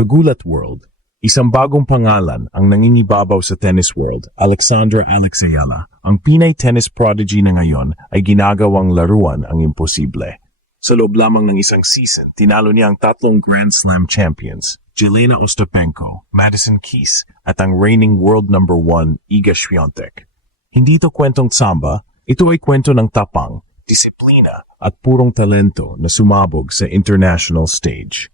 Kagulat World. Isang bagong pangalan ang nangingibabaw sa tennis world, Alexandra Alex Ayala. Ang Pinay tennis prodigy na ngayon ay ginagawang laruan ang imposible. Sa loob lamang ng isang season, tinalo niya ang 3 Grand Slam champions, Jelena Ostapenko, Madison Keys, at ang reigning world number 1, Iga Swiatek. Hindi ito kwentong samba, ito ay kwento ng tapang, disiplina, at purong talento na sumabog sa international stage.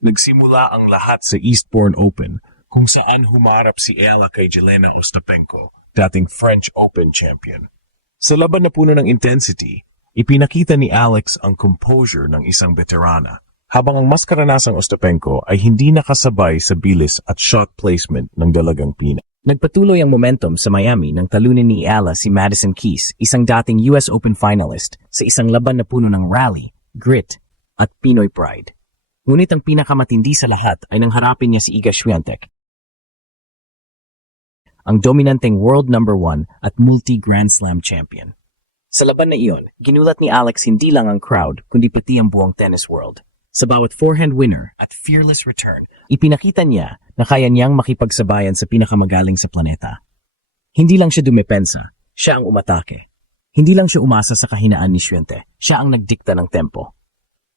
Nagsimula ang lahat sa Eastbourne Open kung saan humarap si Ayala kay Jelena Ostapenko, dating French Open champion. Sa laban na puno ng intensity, ipinakita ni Alex ang composure ng isang veterana, habang ang mas karanasang Ostapenko ay hindi nakasabay sa bilis at shot placement ng dalagang Pinay. Nagpatuloy ang momentum sa Miami nang talunin ni Ayala si Madison Keys, isang dating US Open finalist, sa isang laban na puno ng rally, grit, at Pinoy pride. Ngunit ang pinakamatindi sa lahat ay nang harapin niya si Iga Swiatek, ang dominanteng world number 1 at multi-Grand Slam champion. Sa laban na iyon, ginulat ni Alex hindi lang ang crowd kundi pati ang buong tennis world. Sa bawat forehand winner at fearless return, ipinakita niya na kaya niyang makipagsabayan sa pinakamagaling sa planeta. Hindi lang siya dumepensa, siya ang umatake. Hindi lang siya umasa sa kahinaan ni Swiatek, siya ang nagdikta ng tempo.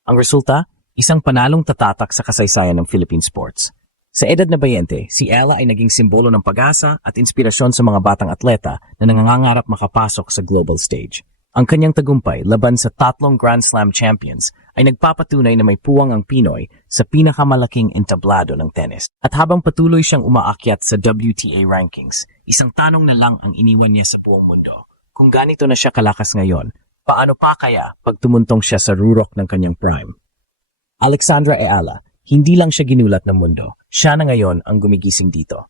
Ang resulta, isang panalong tatatak sa kasaysayan ng Philippine sports. Sa edad na 20, si Ayala ay naging simbolo ng pag-asa at inspirasyon sa mga batang atleta na nangangarap makapasok sa global stage. Ang kanyang tagumpay laban sa 3 Grand Slam champions ay nagpapatunay na may puwang ang Pinoy sa pinakamalaking entablado ng tennis. At habang patuloy siyang umaakyat sa WTA rankings, isang tanong na lang ang iniwan niya sa buong mundo. Kung ganito na siya kalakas ngayon, paano pa kaya pag tumuntong siya sa rurok ng kanyang prime? Alexandra Ayala, hindi lang siya ginulat ng mundo, siya na ngayon ang gumigising dito.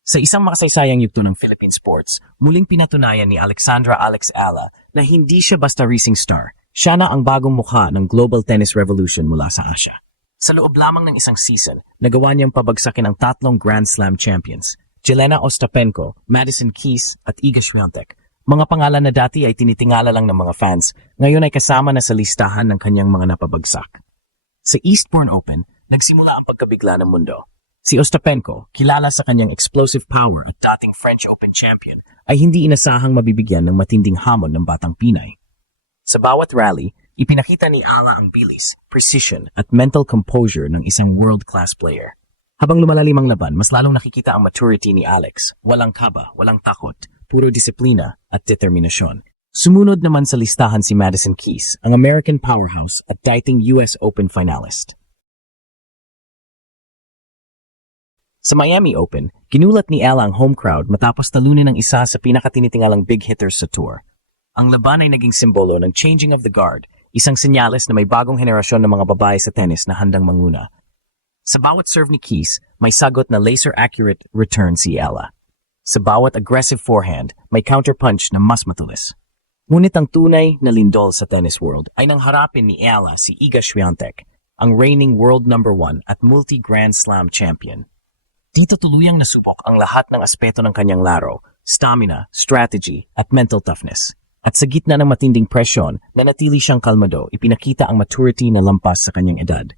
Sa isang makasaysayang yugto ng Philippine sports, muling pinatunayan ni Alexandra Alex Ayala na hindi siya basta racing star, siya na ang bagong mukha ng global tennis revolution mula sa Asia. Sa loob lamang ng isang season, nagawa niyang pabagsakin ang 3 Grand Slam champions, Jelena Ostapenko, Madison Keys, at Iga Swiatek. Mga pangalan na dati ay tinitingala lang ng mga fans, ngayon ay kasama na sa listahan ng kanyang mga napabagsak. Sa Eastbourne Open, nagsimula ang pagkabigla ng mundo. Si Ostapenko, kilala sa kanyang explosive power at dating French Open champion, ay hindi inasahang mabibigyan ng matinding hamon ng batang Pinay. Sa bawat rally, ipinakita ni Ayala ang bilis, precision at mental composure ng isang world-class player. Habang lumalalim ang laban, mas lalong nakikita ang maturity ni Alex. Walang kaba, walang takot, puro disiplina at determinasyon. Sumunod naman sa listahan si Madison Keys, ang American powerhouse at dating US Open finalist. Sa Miami Open, ginulat ni Ayala ang home crowd matapos talunin ng isa sa pinakatinitingalang big hitters sa tour. Ang laban ay naging simbolo ng changing of the guard, isang senyales na may bagong henerasyon ng mga babae sa tennis na handang manguna. Sa bawat serve ni Keys, may sagot na laser-accurate return si Ayala. Sa bawat aggressive forehand, may counterpunch na mas matulis. Ngunit ang tunay na lindol sa tennis world ay nang harapin ni Ayala si Iga Swiatek, ang reigning world number 1 at multi-Grand Slam champion. Dito tuluyang nasubok ang lahat ng aspeto ng kanyang laro, stamina, strategy, at mental toughness. At sa gitna ng matinding presyon, nanatili siyang kalmado, ipinakita ang maturity na lampas sa kanyang edad.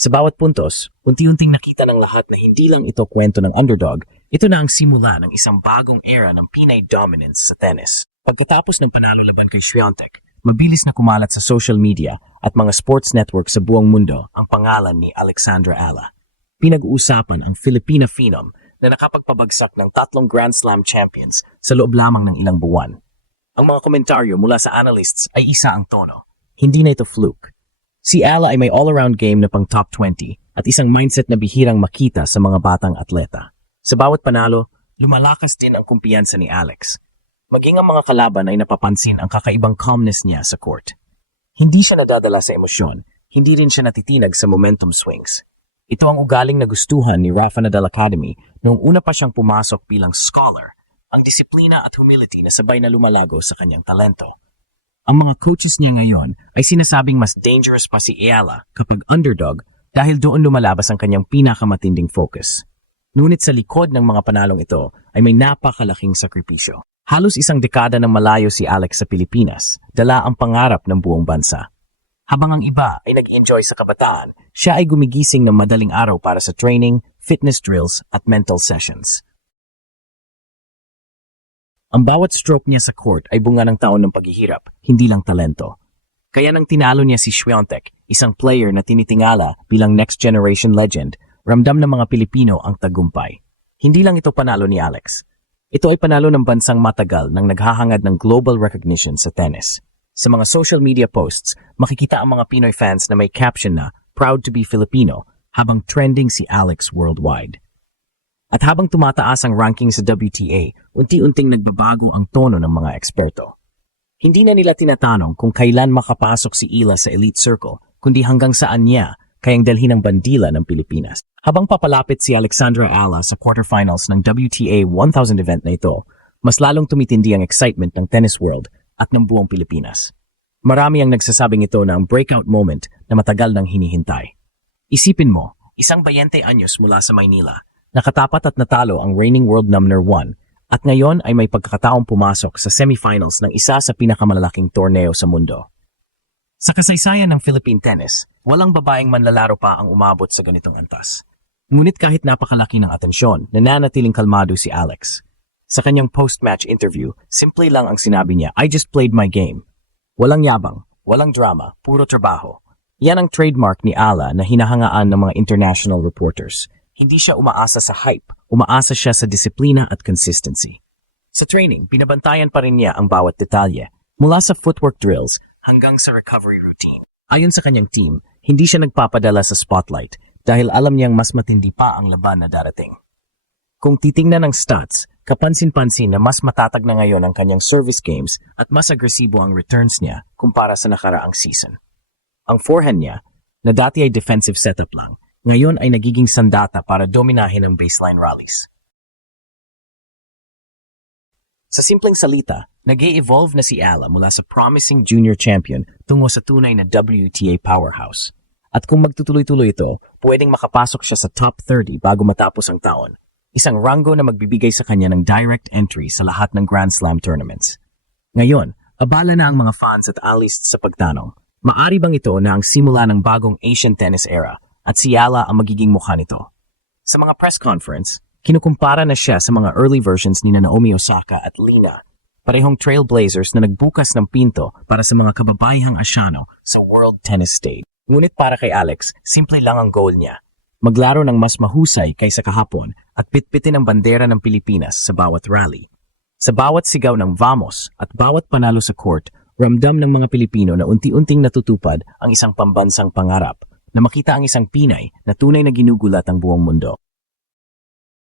Sa bawat puntos, unti-unting nakita ng lahat na hindi lang ito kwento ng underdog, ito na ang simula ng isang bagong era ng Pinay dominance sa tennis. Pagkatapos ng panalo laban kay Swiatek, mabilis na kumalat sa social media at mga sports network sa buong mundo ang pangalan ni Alexandra Ayala. Pinag-uusapan ang Filipina phenom na nakapagpabagsak ng 3 Grand Slam champions sa loob lamang ng ilang buwan. Ang mga komentaryo mula sa analysts ay isa ang tono. Hindi na ito fluke. Si Ayala ay may all-around game na pang top 20 at isang mindset na bihirang makita sa mga batang atleta. Sa bawat panalo, lumalakas din ang kumpiyansa ni Alex. Maging ang mga kalaban ay napapansin ang kakaibang calmness niya sa court. Hindi siya nadadala sa emosyon, hindi rin siya natitinag sa momentum swings. Ito ang ugaling nagustuhan ni Rafa Nadal Academy noong una pa siyang pumasok bilang scholar, ang disiplina at humility na sabay na lumalago sa kanyang talento. Ang mga coaches niya ngayon ay sinasabing mas dangerous pa si Ayala kapag underdog dahil doon lumalabas ang kanyang pinakamatinding focus. Ngunit sa likod ng mga panalong ito ay may napakalaking sakripisyo. Halos isang dekada nang malayo si Alex sa Pilipinas, dala ang pangarap ng buong bansa. Habang ang iba ay nag-enjoy sa kabataan, siya ay gumigising ng madaling araw para sa training, fitness drills at mental sessions. Ang bawat stroke niya sa court ay bunga ng taon ng paghihirap, hindi lang talento. Kaya nang tinalo niya si Swiatek, isang player na tinitingala bilang next generation legend, ramdam ng mga Pilipino ang tagumpay. Hindi lang ito panalo ni Alex. Ito ay panalo ng bansang matagal nang naghahangad ng global recognition sa tennis. Sa mga social media posts, makikita ang mga Pinoy fans na may caption na "Proud to be Filipino" habang trending si Alex worldwide. At habang tumataas ang ranking sa WTA, unti-unting nagbabago ang tono ng mga eksperto. Hindi na nila tinatanong kung kailan makapasok si Ila sa elite circle, kundi hanggang saan niya kayang dalhin ang bandila ng Pilipinas. Habang papalapit si Alexandra Ala sa quarterfinals ng WTA 1000 event na ito, mas lalong tumitindi ang excitement ng tennis world at ng buong Pilipinas. Marami ang nagsasabing ito na ang breakout moment na matagal nang hinihintay. Isipin mo, isang 20 anyos mula sa Maynila, nakatapat at natalo ang reigning world number 1 at ngayon ay may pagkakataong pumasok sa semifinals ng isa sa pinakamalalaking torneo sa mundo. Sa kasaysayan ng Philippine tennis, walang babaeng manlalaro pa ang umabot sa ganitong antas. Ngunit kahit napakalaki ng atensyon, nananatiling kalmado si Alex. Sa kanyang post-match interview, simple lang ang sinabi niya, "I just played my game." Walang yabang, walang drama, puro trabaho. Yan ang trademark ni Ala na hinahangaan ng mga international reporters. Hindi siya umaasa sa hype, umaasa siya sa disiplina at consistency. Sa training, binabantayan pa rin niya ang bawat detalye, mula sa footwork drills hanggang sa recovery routine. Ayon sa kanyang team, hindi siya nagpapadala sa spotlight dahil alam niyang mas matindi pa ang laban na darating. Kung titingnan ng stats, kapansin-pansin na mas matatag na ngayon ang kanyang service games at mas agresibo ang returns niya kumpara sa nakaraang season. Ang forehand niya, na dati ay defensive setup lang, ngayon ay nagiging sandata para dominahin ang baseline rallies. Sa simpleng salita, nag-e-evolve na si Ala mula sa promising junior champion tungo sa tunay na WTA powerhouse. At kung magtutuloy-tuloy ito, pwedeng makapasok siya sa top 30 bago matapos ang taon. Isang rango na magbibigay sa kanya ng direct entry sa lahat ng Grand Slam tournaments. Ngayon, abala na ang mga fans at alists sa pagtanong. Maari bang ito na ang simula ng bagong Asian tennis era at si Ala ang magiging mukha nito? Sa mga press conference, kinukumpara na siya sa mga early versions ni Naomi Osaka at Lina, parehong trailblazers na nagbukas ng pinto para sa mga kababayang Asyano sa world tennis stage. Ngunit para kay Alex, simple lang ang goal niya. Maglaro ng mas mahusay kaysa kahapon at pitpitin ang bandera ng Pilipinas sa bawat rally. Sa bawat sigaw ng "Vamos" at bawat panalo sa court, ramdam ng mga Pilipino na unti-unting natutupad ang isang pambansang pangarap na makita ang isang Pinay na tunay na ginugulat ang buong mundo.